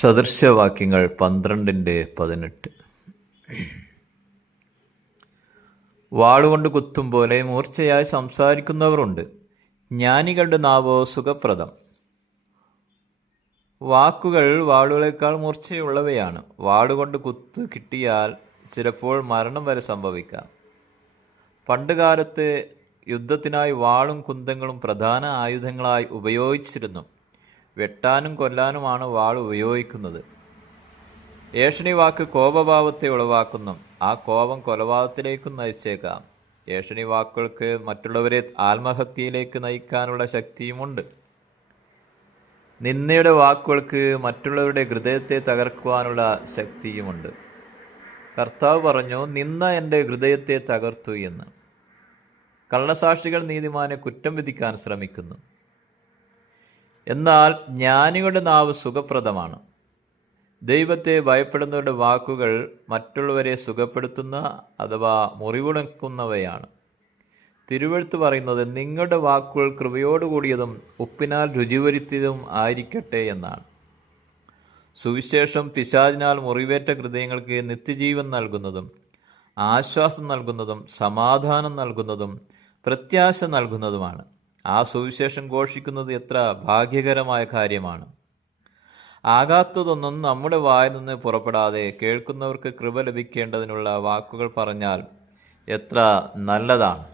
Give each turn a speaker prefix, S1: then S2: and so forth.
S1: സദൃശവാക്യങ്ങൾ പന്ത്രണ്ടിന്റെ പതിനെട്ട്. വാളുകൊണ്ട് കുത്തും പോലെ മൂർച്ചയായി സംസാരിക്കുന്നവരുണ്ട്. ജ്ഞാനികളുടെ നാവോ സുഖപ്രദം. വാക്കുകൾ വാളുകളേക്കാൾ മൂർച്ചയുള്ളവയാണ്. വാളുകൊണ്ട് കുത്ത് കിട്ടിയാൽ ചിലപ്പോൾ മരണം വരെ സംഭവിക്കാം. പണ്ടുകാലത്ത് യുദ്ധത്തിനായി വാളും കുന്തങ്ങളും പ്രധാന ആയുധങ്ങളായി ഉപയോഗിച്ചിരുന്നു. വെട്ടാനും കൊല്ലാനുമാണ് വാൾ ഉപയോഗിക്കുന്നത്. ഏഷണി വാക്ക് കോപഭാവത്തെ ഉളവാക്കുന്നു. ആ കോപം കൊലപാതകത്തിലേക്കും നയിച്ചേക്കാം. ഏഷണി വാക്കുകൾക്ക് മറ്റുള്ളവരെ ആത്മഹത്യയിലേക്ക് നയിക്കാനുള്ള ശക്തിയുമുണ്ട്. നിന്നയുടെ വാക്കുകൾക്ക് മറ്റുള്ളവരുടെ ഹൃദയത്തെ തകർക്കുവാനുള്ള ശക്തിയുമുണ്ട്. കർത്താവ് പറഞ്ഞു നിന്ന എന്റെ ഹൃദയത്തെ തകർത്തു എന്ന്. കള്ളസാക്ഷികൾ നീതിമാനെ കുറ്റം വിധിക്കാൻ ശ്രമിക്കുന്നു. എന്നാൽ ജ്ഞാനികളുടെ നാവ് സുഖപ്രദമാണ്. ദൈവത്തെ ഭയപ്പെടുന്നവരുടെ വാക്കുകൾ മറ്റുള്ളവരെ സുഖപ്പെടുത്തുന്ന അഥവാ മുറിവുണക്കുന്നവയാണ്. തിരുവഴുത്ത് പറയുന്നത് നിങ്ങളുടെ വാക്കുകൾ കൃപയോടുകൂടിയതും ഉപ്പിനാൽ രുചിവരുത്തിയതും ആയിരിക്കട്ടെ എന്നാണ്. സുവിശേഷം പിശാചിനാൽ മുറിവേറ്റ ഹൃദയങ്ങൾക്ക് നിത്യജീവൻ നൽകുന്നതും ആശ്വാസം നൽകുന്നതും സമാധാനം നൽകുന്നതും പ്രത്യാശ നൽകുന്നതുമാണ്. ആ സുവിശേഷം ഘോഷിക്കുന്നത് എത്ര ഭാഗ്യകരമായ കാര്യമാണ്. ആകാത്തതൊന്നും നമ്മുടെ വായിൽ നിന്ന് പുറപ്പെടാതെ കേൾക്കുന്നവർക്ക് കൃപ ലഭിക്കേണ്ടതിനുള്ള വാക്കുകൾ പറഞ്ഞാൽ എത്ര നല്ലതാണ്.